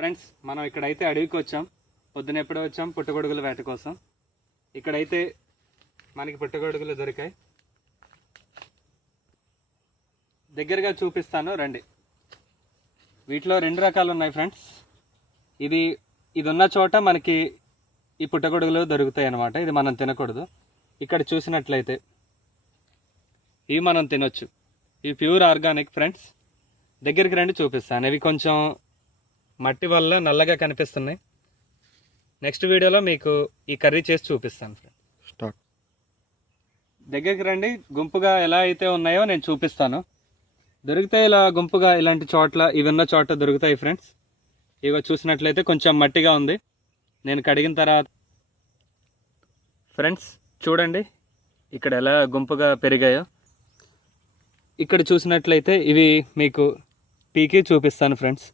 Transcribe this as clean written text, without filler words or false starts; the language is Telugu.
ఫ్రెండ్స్ మనం ఇక్కడైతే అడవికి వచ్చాం. పొద్దున ఎప్పుడో వచ్చాం పుట్టగొడుగుల వేట కోసం. ఇక్కడైతే మనకి పుట్టగొడుగులు దొరికాయి. దగ్గరగా చూపిస్తాను రండి. వీటిలో 2 రకాలు ఉన్నాయి ఫ్రెండ్స్. ఇది ఉన్న చోట మనకి ఈ పుట్టగొడుగులు దొరుకుతాయి అన్నమాట. ఇది మనం తినకూడదు. ఇక్కడ చూసినట్లయితే ఇవి మనం తినొచ్చు. ఇవి ప్యూర్ ఆర్గానిక్ ఫ్రెండ్స్. దగ్గరికి రండి చూపిస్తాను. ఇవి కొంచెం మట్టి వల్ల నల్లగా కనిపిస్తున్నాయి. నెక్స్ట్ వీడియోలో మీకు ఈ కర్రీ చేసి చూపిస్తాను ఫ్రెండ్స్. స్టార్ట్. దగ్గరికి రండి. గుంపుగా ఎలా అయితే ఉన్నాయో నేను చూపిస్తాను. దొరుకుతాయి ఇలా గుంపుగా ఇలాంటి చోట్ల, ఇవి ఉన్న చోట దొరుకుతాయి ఫ్రెండ్స్. ఇగో చూసినట్లయితే కొంచెం మట్టిగా ఉంది. నేను కడిగిన తర్వాత ఫ్రెండ్స్ చూడండి ఇక్కడ ఎలా గుంపుగా పెరిగాయో. ఇక్కడ చూసినట్లయితే ఇవి మీకు పీకి చూపిస్తాను ఫ్రెండ్స్.